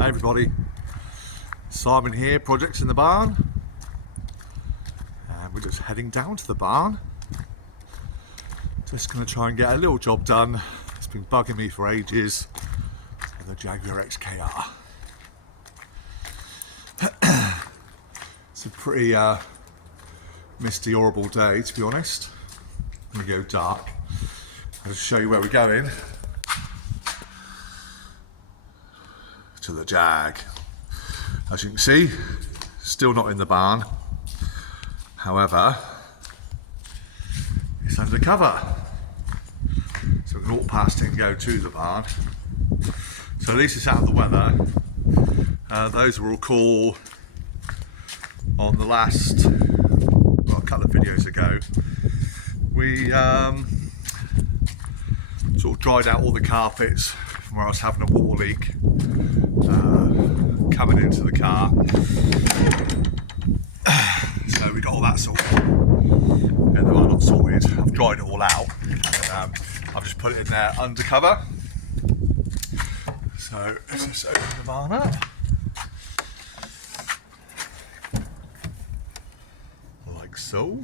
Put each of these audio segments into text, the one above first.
Hey everybody, Simon here, projects in the barn, and we're just heading down to the barn. Just going to try and get a little job done. It's been bugging me for ages with the Jaguar XKR. It's a pretty misty, horrible day, to be honest. Let me go dark. I'll just show you where we're going. To the Jag. As you can see, still not in the barn. However, it's undercover. So we can walk past it and go to the barn. So at least it's out of the weather. Those will recall on the last, well, a couple of videos ago, we sort of dried out all the carpets from where I was having a water leak coming into the car. So we got all that sorted. And they're all not sorted. I've dried it all out. And, I've just put it in there undercover. So let's just open the barn up. Like so.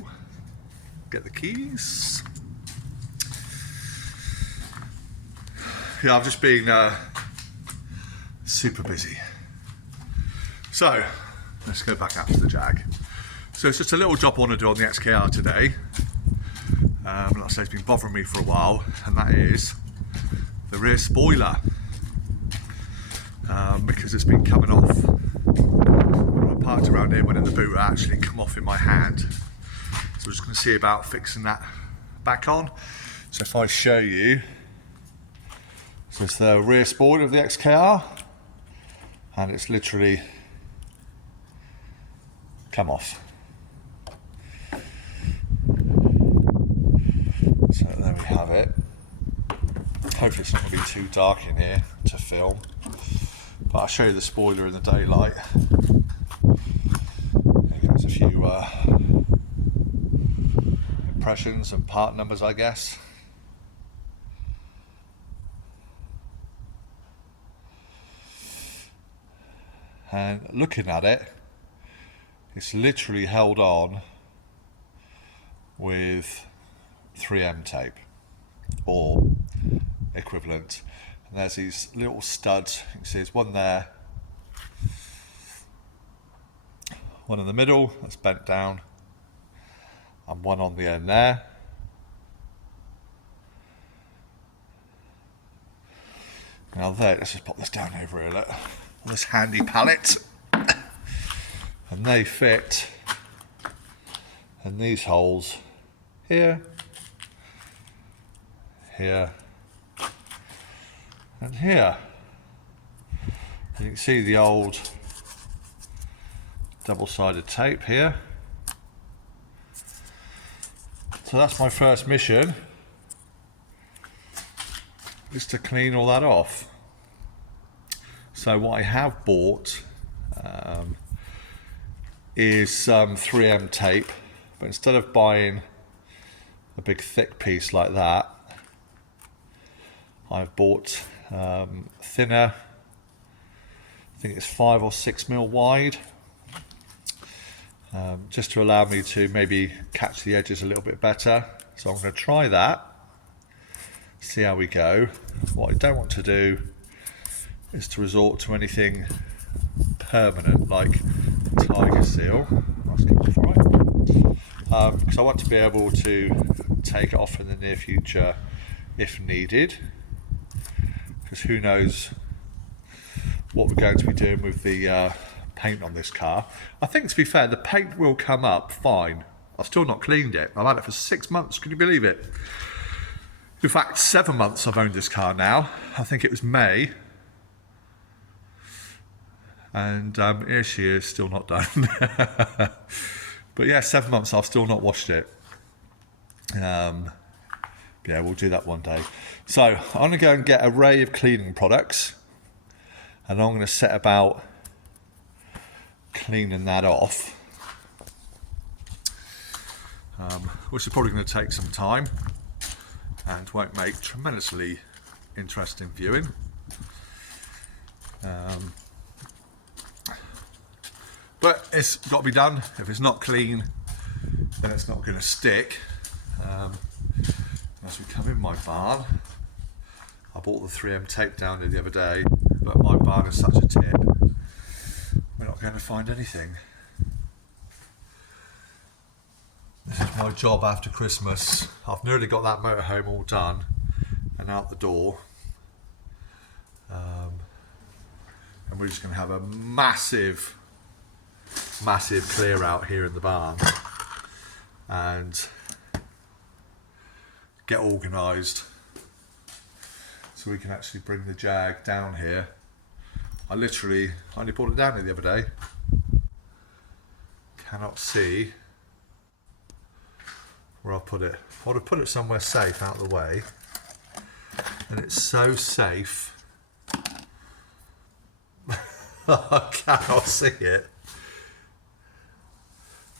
Get the keys. Yeah, I've just been super busy. So let's go back out to the Jag. So it's just a little job I want to do on the XKR today. Like I say, it's been bothering me for a while, and that is the rear spoiler. Because it's been coming off. When I parked around here, went in the boot, it actually come off in my hand. So we're just going to see about fixing that back on. So if I show you, so it's the rear spoiler of the XKR, and it's literally come off. So there we have it. Hopefully it's not going to be too dark in here to film, but I'll show you the spoiler in the daylight. There's a few impressions and part numbers, I guess. And looking at it, it's literally held on with 3M tape or equivalent. And there's these little studs. You can see there's one there, one in the middle that's bent down, and one on the end there. Now there, let's just pop this down over here, look. On this handy pallet, and they fit in these holes here, here, and here. And you can see the old double-sided tape here. So that's my first mission, is to clean all that off. So what I have bought is some 3M tape, but instead of buying a big thick piece like that, I've bought thinner, I think it's 5 or 6 mil wide, just to allow me to maybe catch the edges a little bit better. So I'm going to try that, see how we go. What I don't want to do is to resort to anything permanent like Tiger Seal. Because I want to be able to take it off in the near future if needed, because who knows what we're going to be doing with the paint on this car. I think, to be fair, the paint will come up fine. I've still not cleaned it. I've had it for 6 months, can you believe it? In fact, 7 months I've owned this car now. I think it was May. And here she is, still not done. But yeah, 7 months, I've still not washed it. Yeah, we'll do that one day. So I'm going to go and get an array of cleaning products, and I'm going to set about cleaning that off, which is probably going to take some time and won't make tremendously interesting viewing. But it's got to be done. If it's not clean, then it's not going to stick. As we come in my barn, I bought the 3M tape down here the other day, but my barn is such a tip, we're not going to find anything. This is my job after Christmas. I've nearly got that motorhome all done and out the door. And we're just going to have a massive clear out here in the barn and get organised so we can actually bring the Jag down here. I only brought it down here the other day. Cannot see where I'll put it. I would have put it somewhere safe out of the way, and it's so safe I cannot see it.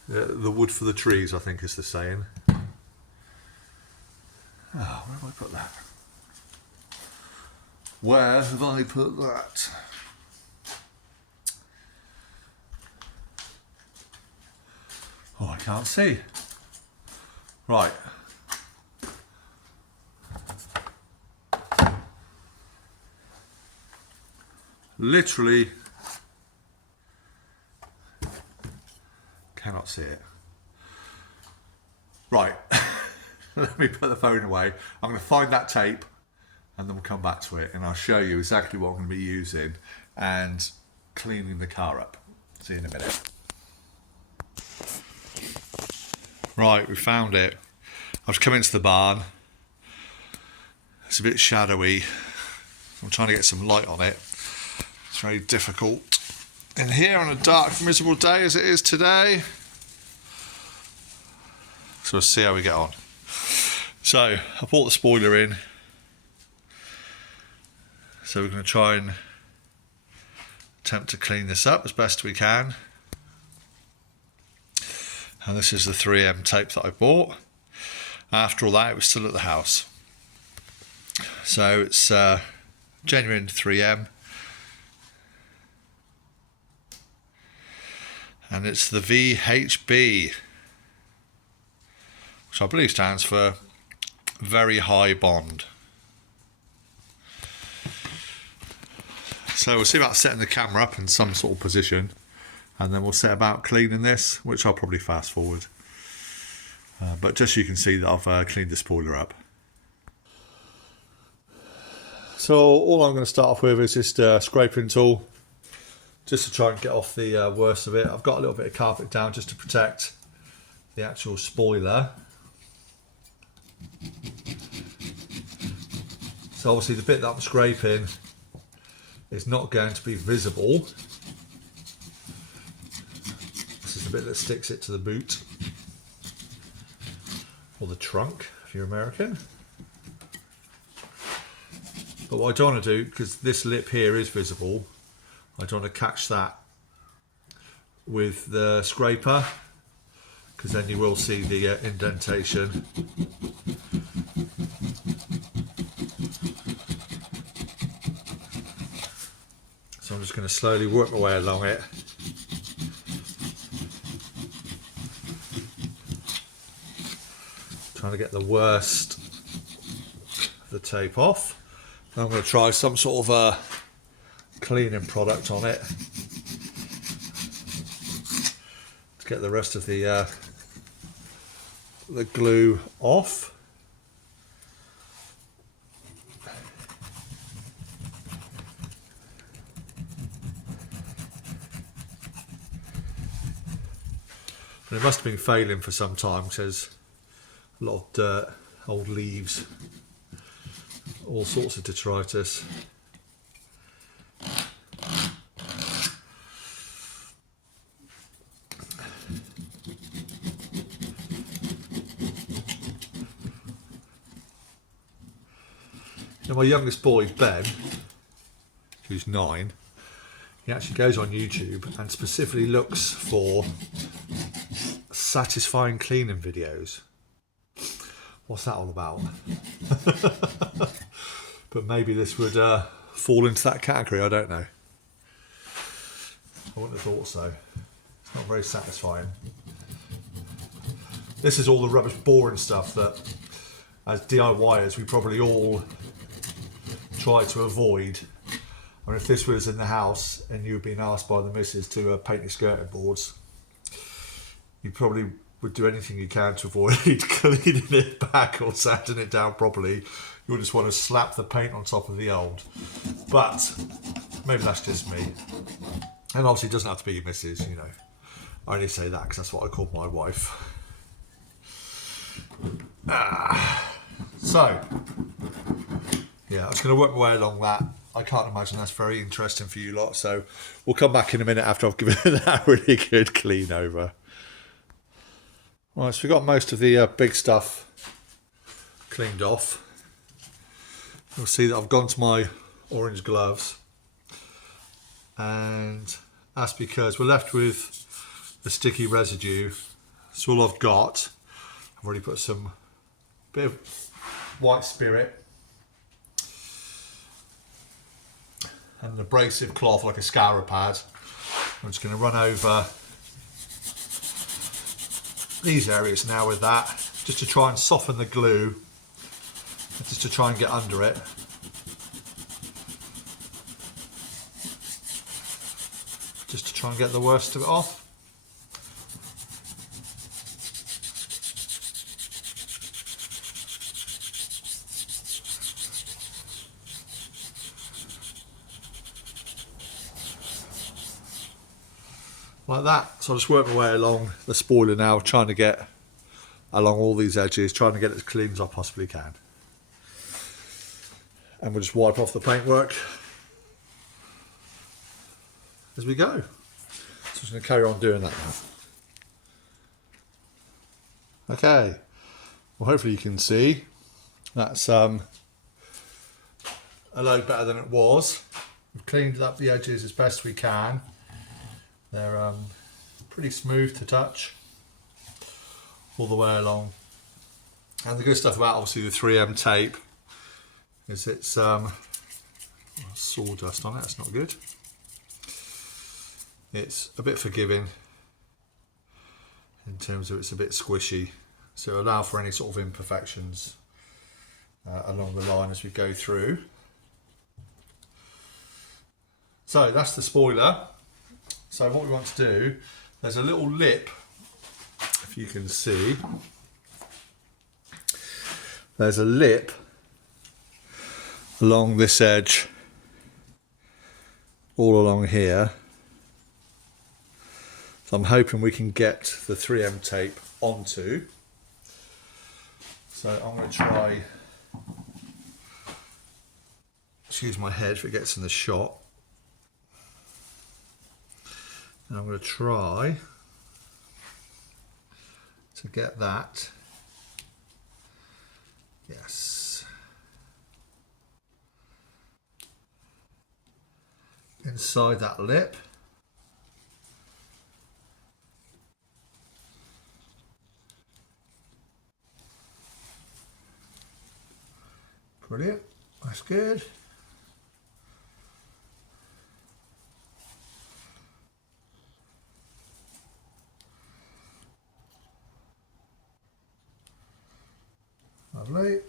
The wood for the trees, I think is the saying. Oh, where have I put that? Where have I put that? Oh, I can't see. Right. Literally cannot see it. Right. Let me put the phone away. I'm going to find that tape and then we'll come back to it and I'll show you exactly what I'm going to be using and cleaning the car up. See you in a minute. Right, we found it. I've just come into the barn. It's a bit shadowy. I'm trying to get some light on it. It's very difficult in here on a dark, miserable day as it is today. So we'll see how we get on. So I brought the spoiler in. So we're going to try and attempt to clean this up as best we can. And this is the 3M tape that I bought. After all that, it was still at the house. So it's genuine 3M. And it's the VHB, which I believe stands for Very High Bond. So we'll see about setting the camera up in some sort of position, and then we'll set about cleaning this, which I'll probably fast forward. But just so you can see that I've cleaned the spoiler up. So all I'm going to start off with is just a scraping tool, just to try and get off the worst of it. I've got a little bit of carpet down just to protect the actual spoiler. So obviously the bit that I'm scraping is not going to be visible. This is the bit that sticks it to the boot, or the trunk if you're American. But what I don't want to do, because this lip here is visible, I don't want to catch that with the scraper, because then you will see the indentation. So I'm just going to slowly work my way along it. Trying to get the worst of the tape off. Now I'm going to try some sort of cleaning product on it to get the rest of the glue off. And it must have been failing for some time because there's a lot of dirt, old leaves, all sorts of detritus. Now my youngest boy, Ben, who's 9, he actually goes on YouTube and specifically looks for satisfying cleaning videos. What's that all about? But maybe this would fall into that category, I don't know. I wouldn't have thought so. It's not very satisfying. This is all the rubbish boring stuff that as DIYers we probably all try to avoid. I mean, if this was in the house and you've been asked by the missus to paint your skirting boards, you probably would do anything you can to avoid cleaning it back or sanding it down properly. You'll just want to slap the paint on top of the old. But maybe that's just me. And obviously it doesn't have to be your missus, you know. I only say that because that's what I call my wife. So, yeah, I was going to work my way along that. I can't imagine that's very interesting for you lot. So we'll come back in a minute after I've given that a really good clean over. Right, so we've got most of the big stuff cleaned off. You'll see that I've gone to my orange gloves, and that's because we're left with the sticky residue. That's all I've got. I've already put some bit of white spirit and an abrasive cloth like a scourer pad. I'm just going to run over these areas now with that, just to try and soften the glue, just to try and get under it. Just to try and get the worst of it off. Like that. So I'll just work my way along the spoiler now, trying to get along all these edges, trying to get it as clean as I possibly can. And we'll just wipe off the paintwork as we go. So I'm just going to carry on doing that now. Okay. Well, hopefully you can see that's a load better than it was. We've cleaned up the edges as best we can. They're pretty smooth to touch all the way along. And the good stuff about obviously the 3M tape is it's sawdust on it, that's not good. It's a bit forgiving in terms of it's a bit squishy, so it'll allow for any sort of imperfections along the line as we go through. So that's the spoiler. So what we want to do, there's a little lip, if you can see, there's a lip along this edge, all along here. So I'm hoping we can get the 3M tape onto. So I'm going to try, excuse my head if it gets in the shot. And I'm going to try to get that, yes, inside that lip. Brilliant, that's good. Lovely.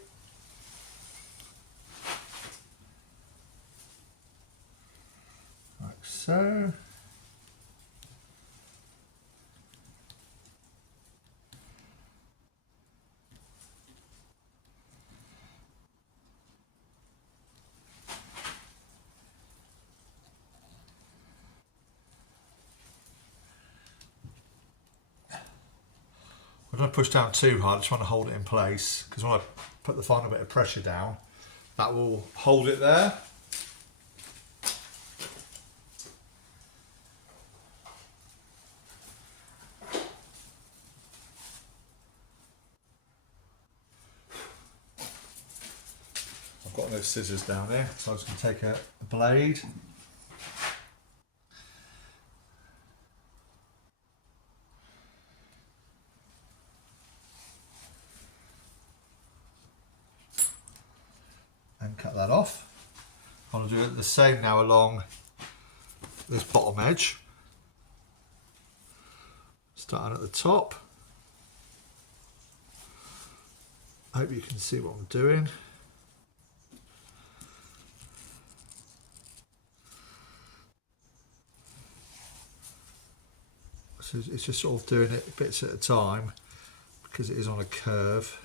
Like so. I don't push down too hard, I just want to hold it in place, because when I put the final bit of pressure down, that will hold it there. I've got no scissors down there, so I'm just going to take a blade. And cut that off. I'm going to do it the same now along this bottom edge. Starting at the top. I hope you can see what I'm doing. So it's just sort of doing it bits at a time because it is on a curve.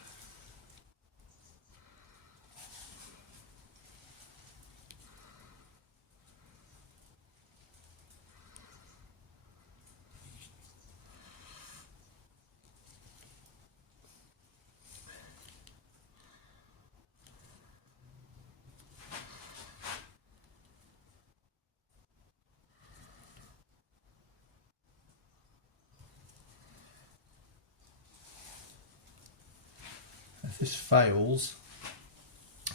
If this fails,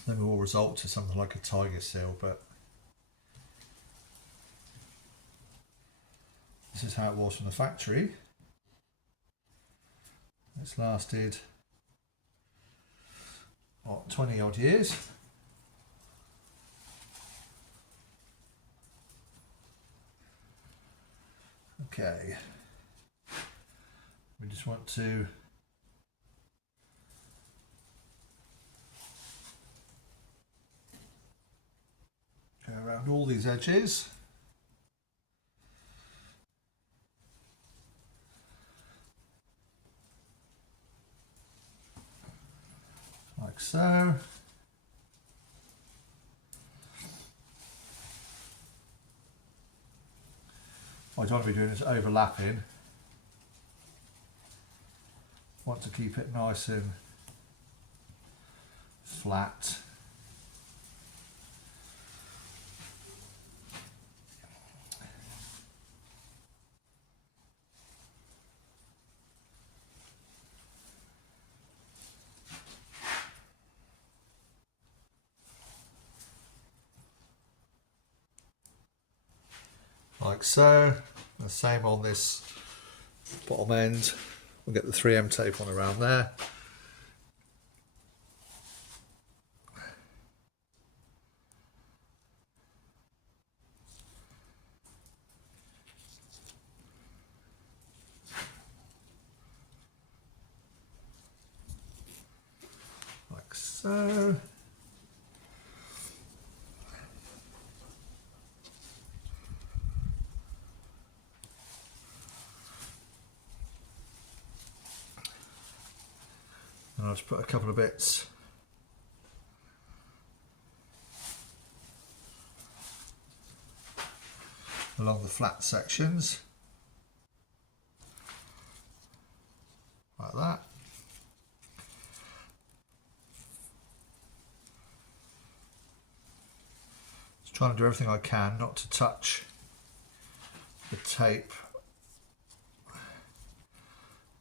then it will result to something like a tiger seal, but this is how it was from the factory. It's lasted, what, 20 odd years. Okay, we just want to go around all these edges. Like so. What I don't want to be doing is overlapping. Want to keep it nice and flat. Like so. The same on this bottom end. We'll get the 3M tape on around there. Like so. And I'll just put a couple of bits along the flat sections, like that. Just trying to do everything I can not to touch the tape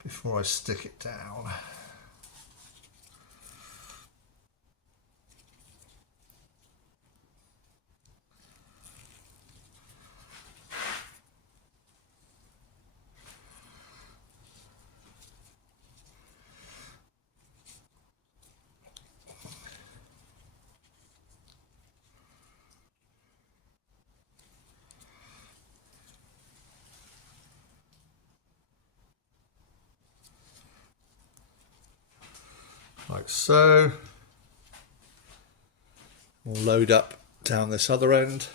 before I stick it down. Like so. We'll load up down this other end.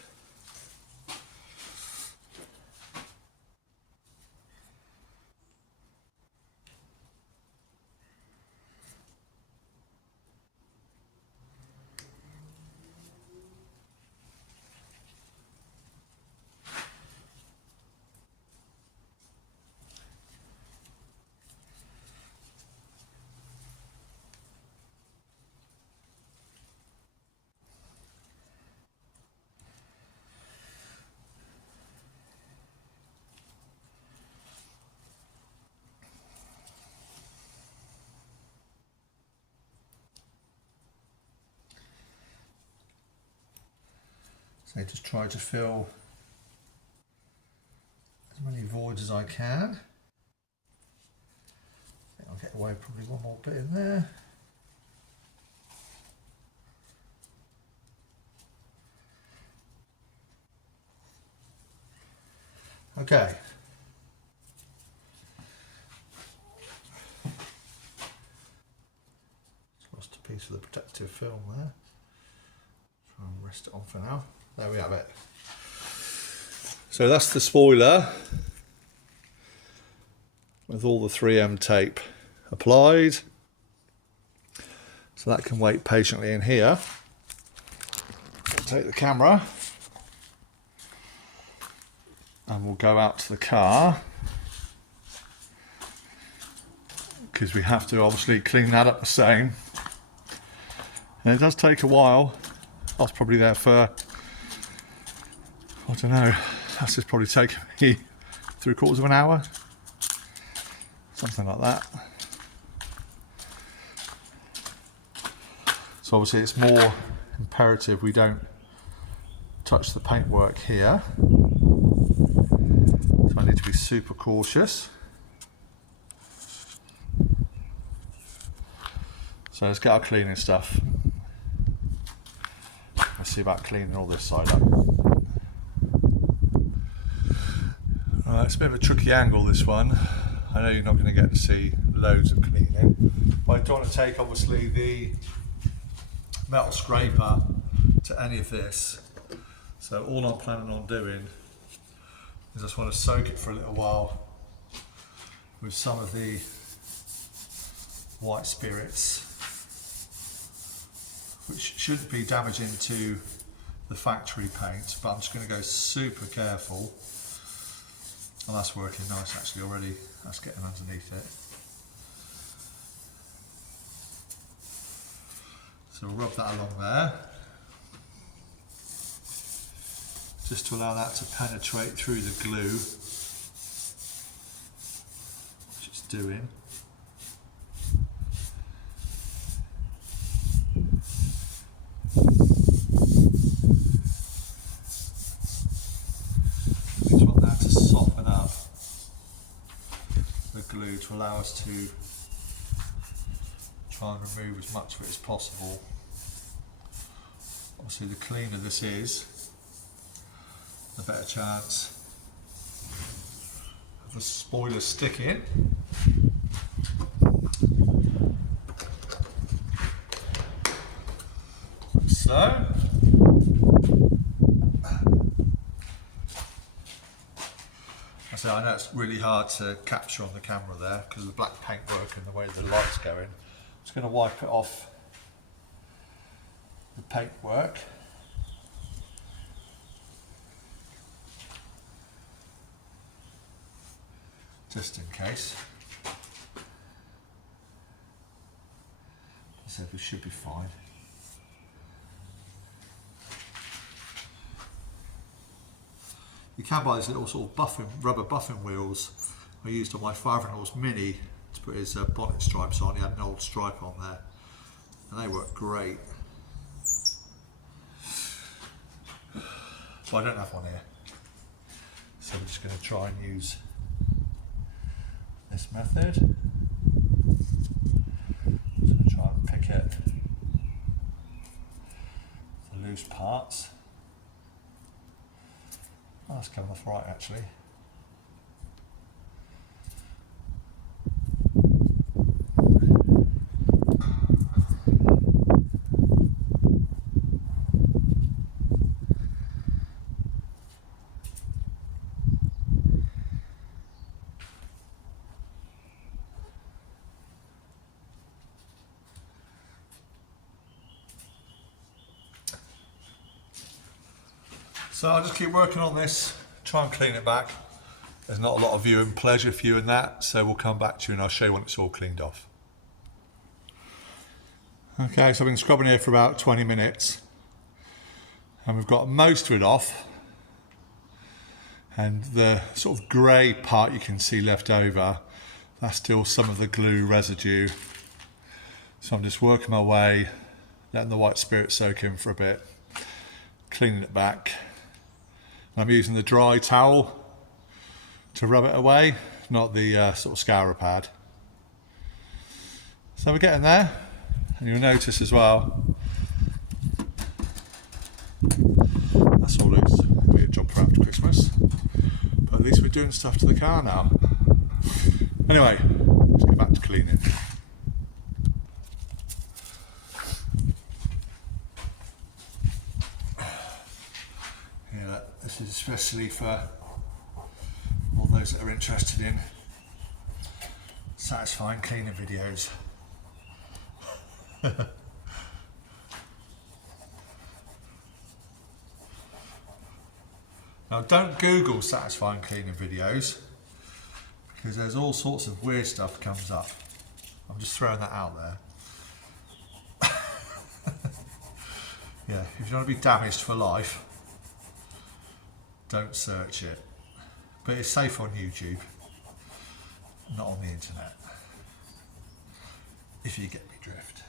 So just try to fill as many voids as I can. I think I'll get away with probably one more bit in there. Okay. active film there. Try and rest it on for now. There we have it. So that's the spoiler with all the 3M tape applied. So that can wait patiently in here. We'll take the camera and we'll go out to the car, because we have to obviously clean that up the same. And it does take a while. I was probably there for, I don't know, that's just probably taken me 3/4 of an hour, something like that. So obviously it's more imperative we don't touch the paintwork here. So I need to be super cautious. So let's get our cleaning stuff. Let's see about cleaning all this side up. It's a bit of a tricky angle, this one. I know you're not going to get to see loads of cleaning, but I don't want to take obviously the metal scraper to any of this. So all I'm planning on doing is I just want to soak it for a little while with some of the white spirits, which shouldn't be damaging to the factory paint, but I'm just going to go super careful. And that's working nice actually already. That's getting underneath it. So we'll rub that along there, just to allow that to penetrate through the glue, which it's doing. Just want that to soften up the glue to allow us to try and remove as much of it as possible. Obviously the cleaner this is, the better chance of the spoiler sticking. Like so. I know it's really hard to capture on the camera there because of the black paintwork and the way the light's going. I'm just going to wipe it off the paintwork. Just in case. So we should be fine. You can buy these little sort of rubber buffing wheels. I used on my father-in-law's Mini to put his bonnet stripes on. He had an old stripe on there, and they work great. But I don't have one here, so I'm just going to try and use this method. I'm going to try and pick it, the loose parts. Oh, that's coming off right actually. So I'll just keep working on this, try and clean it back. There's not a lot of viewing pleasure viewing that, so we'll come back to you and I'll show you when it's all cleaned off. Okay, so I've been scrubbing here for about 20 minutes and we've got most of it off, and the sort of grey part you can see left over, that's still some of the glue residue. So I'm just working my way, letting the white spirit soak in for a bit, cleaning it back. I'm using the dry towel to rub it away, not the sort of scourer pad. So we're getting there, and you'll notice as well, that's all loose. It'll be a job for after Christmas, but at least we're doing stuff to the car now. Anyway, let's get back to cleaning. This is especially for all those that are interested in satisfying cleaning videos. Now don't Google satisfying cleaning videos, because there's all sorts of weird stuff comes up. I'm just throwing that out there. Yeah, if you want to be damaged for life, don't search it. But it's safe on YouTube, not on the internet, if you get me drift.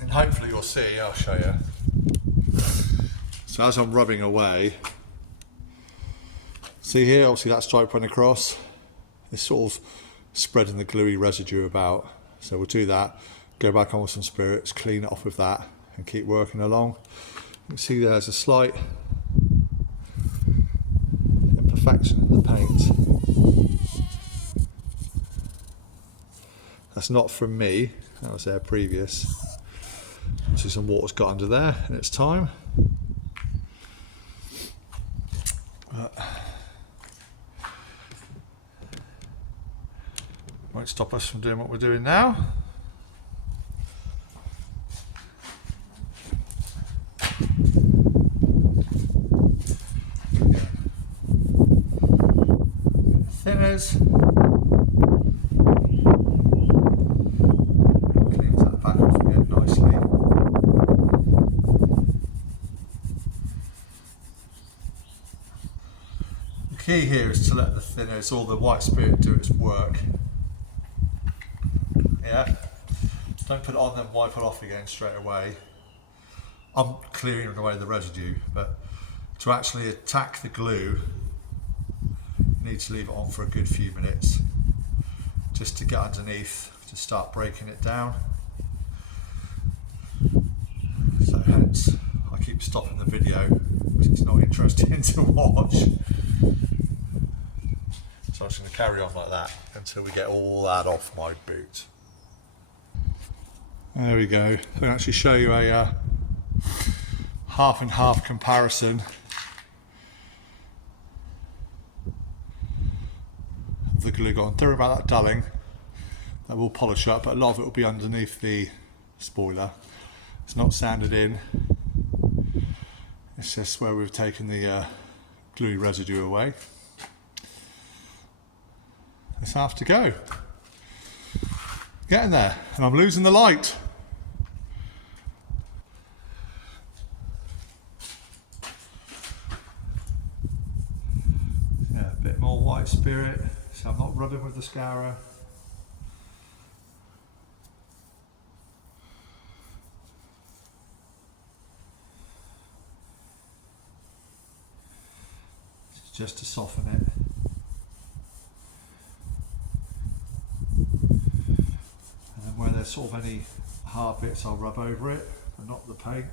And hopefully you'll see, I'll show you. So as I'm rubbing away, see here, obviously that stripe went across. It's sort of spreading the gluey residue about. So we'll do that, go back on with some spirits, clean it off with that, and keep working along. You can see there's a slight imperfection in the paint. That's not from me, that was there previous. So some water's got under there, and it's time. Won't stop us from doing what we're doing now. Thinners. Cleans that back off again nicely. The key here is to let the thinners or the white spirit do its work. Yeah, don't put it on then wipe it off again straight away. I'm clearing away the residue, but to actually attack the glue, you need to leave it on for a good few minutes just to get underneath, to start breaking it down. So hence, I keep stopping the video because it's not interesting to watch. So I'm just going to carry on like that until we get all that off my boot. There we go. I can actually show you a half and half comparison of the glue gun. Don't worry about that dulling, that will polish up, but a lot of it will be underneath the spoiler. It's not sanded in, it's just where we've taken the gluey residue away. It's half to go. Getting there, and I'm losing the light. Yeah, a bit more white spirit, so I'm not rubbing with the scourer. It's just to soften it. Where there's sort of any hard bits, I'll rub over it, but not the paint.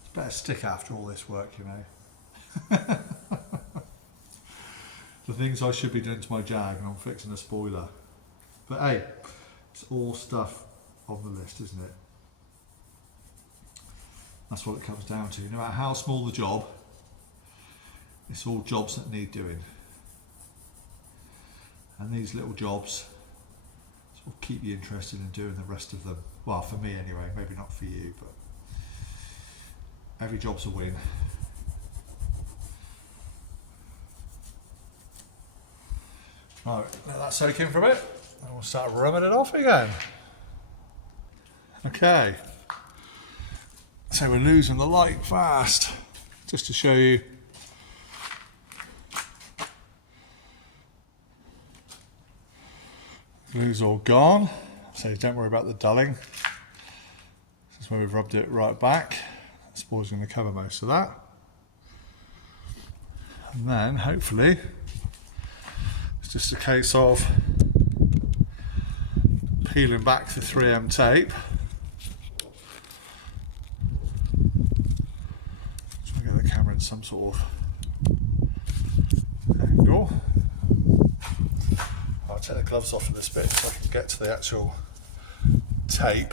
It's better stick after all this work, you know. The things I should be doing to my Jag, and I'm fixing a spoiler. But hey, it's all stuff on the list, isn't it? That's what it comes down to. No matter how small the job, it's all jobs that need doing. And these little jobs sort of keep you interested in doing the rest of them. Well, for me anyway, maybe not for you, but every job's a win. Right, let that soak in for a bit. And we'll start rubbing it off again. Okay, so we're losing the light fast. Just to show you. Glue's all gone, so don't worry about the dulling. That's where we've rubbed it right back. The spoil's going to cover most of that. And then hopefully it's just a case of peeling back the 3M tape. Try and get the camera in some sort of angle. I'll take the gloves off of this bit so I can get to the actual tape.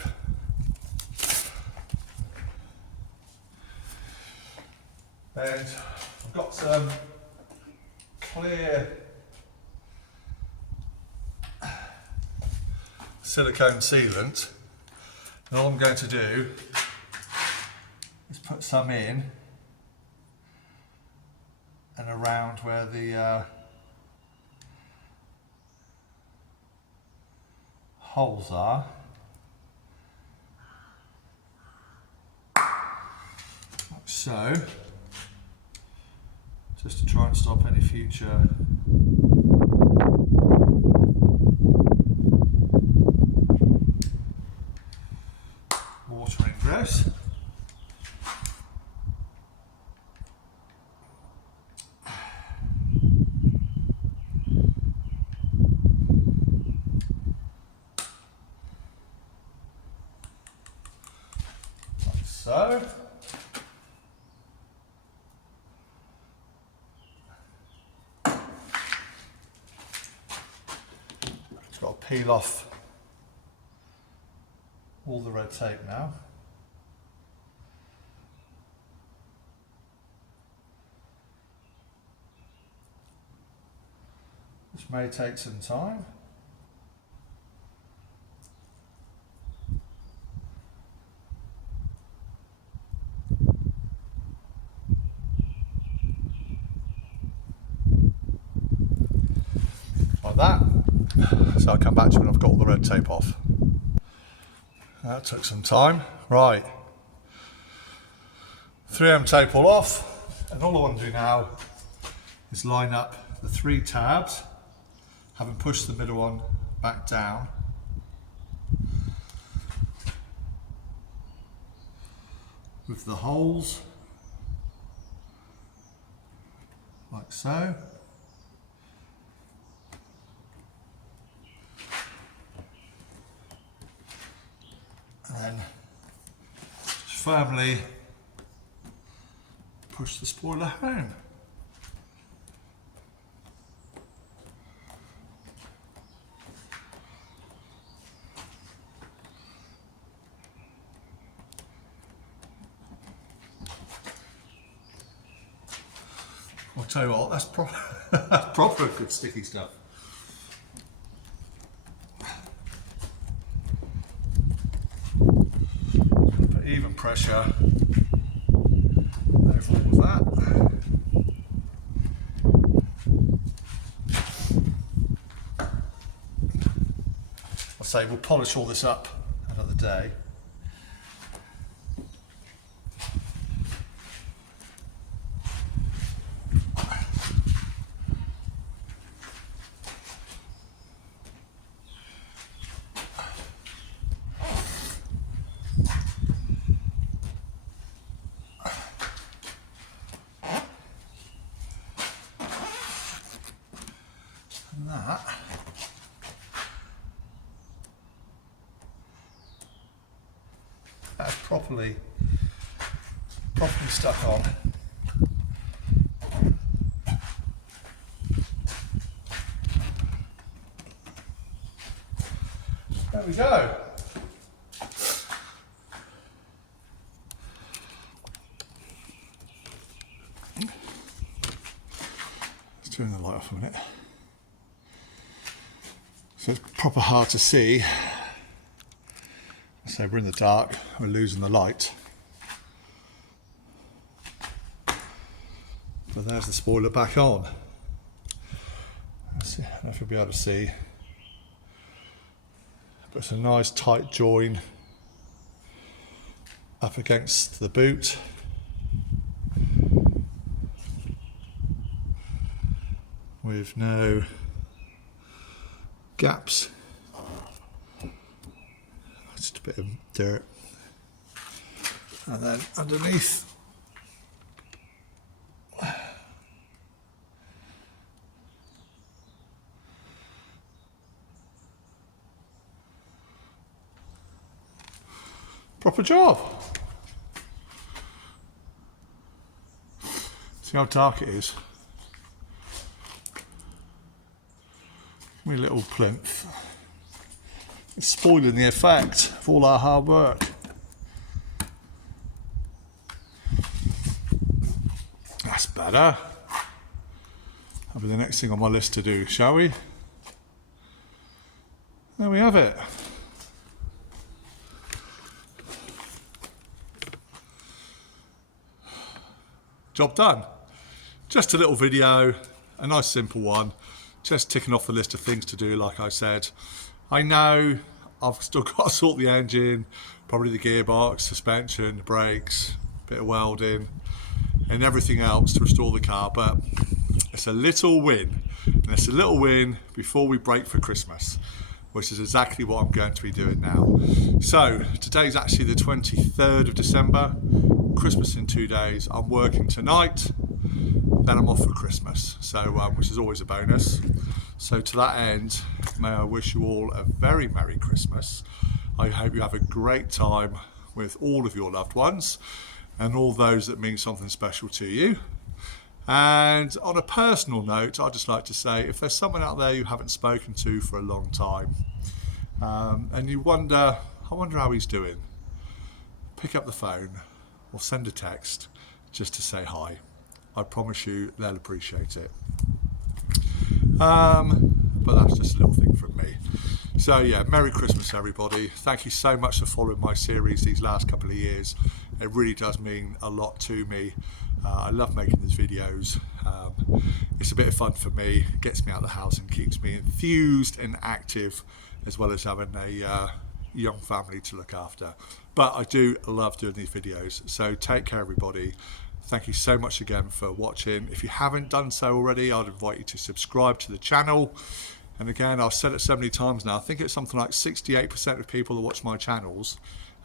And I've got some clear silicone sealant, and all I'm going to do is put some in and around where the holes are. Like so, just to try and stop any future water ingress. Like so. Just got to peel off all the red tape now. This may take some time. Like that. So I'll come back to when I've got all the red tape off. That took some time. Right. 3M tape all off, and all I want to do now is line up the 3 tabs, having pushed the middle one back down. With the holes, like so. And then just firmly push the spoiler home. I'll tell you what, that's proper good sticky stuff. Put even pressure over all of that. I'll say we'll polish all this up another day. That's properly stuck on. There we go. Let's turn the light off a minute. So it's proper hard to see. So we're in the dark, we're losing the light. But there's the spoiler back on. Let's see, I don't know if you'll be able to see. But it's a nice tight join up against the boot. With no gaps. Just a bit of dirt. And then underneath, proper job. See how dark it is? Give me a little plinth. It's spoiling the effect of all our hard work. That's better. That'll be the next thing on my list to do, shall we? There we have it. Job done. Just a little video, a nice simple one. Just ticking off the list of things to do, like I said. I know I've still got to sort the engine, probably the gearbox, suspension, the brakes, a bit of welding, and everything else to restore the car, but it's a little win. And it's a little win before we break for Christmas, which is exactly what I'm going to be doing now. So today's actually the 23rd of December, Christmas in 2 days. I'm working tonight, then I'm off for Christmas, so which is always a bonus. So to that end, may I wish you all a very Merry Christmas. I hope you have a great time with all of your loved ones and all those that mean something special to you. And on a personal note, I'd just like to say, if there's someone out there you haven't spoken to for a long time, and you wonder, I wonder how he's doing, pick up the phone or send a text just to say hi. I promise you they'll appreciate it. But that's just a little thing from me. So yeah, Merry Christmas everybody. Thank you so much for following my series these last couple of years. It really does mean a lot to me. I love making these videos. It's a bit of fun for me. It gets me out of the house and keeps me enthused and active, as well as having a young family to look after. But I do love doing these videos. So take care everybody. Thank you so much again for watching. If you haven't done so already, I'd invite you to subscribe to the channel. And again, I've said it so many times now, I think it's something like 68% of people that watch my channels,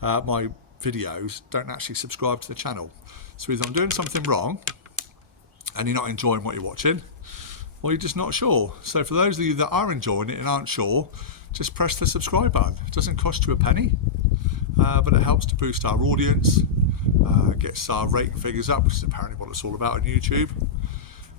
my videos, don't actually subscribe to the channel. So either I'm doing something wrong and you're not enjoying what you're watching, or you're just not sure. So for those of you that are enjoying it and aren't sure, just press the subscribe button. It doesn't cost you a penny, but it helps to boost our audience, gets our rating figures up, which is apparently what it's all about on YouTube,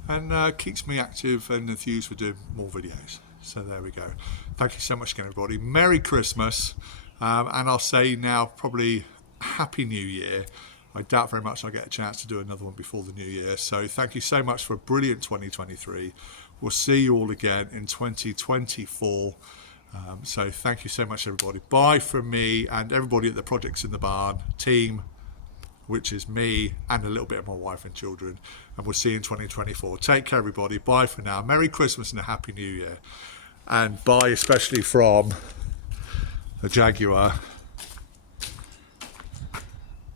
and keeps me active and enthused for doing more videos. So there we go. Thank you so much again everybody. Merry Christmas, and I'll say now probably Happy New Year. I doubt very much I'll get a chance to do another one before the new year. So thank you so much for a brilliant 2023. We'll see you all again in 2024. So thank you so much everybody. Bye from me and everybody at the Projects in the Barn team, which is me and a little bit of my wife and children. And we'll see you in 2024. Take care everybody. Bye for now. Merry Christmas and a Happy New Year. And bye especially from the Jaguar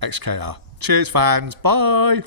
XKR. Cheers fans. Bye.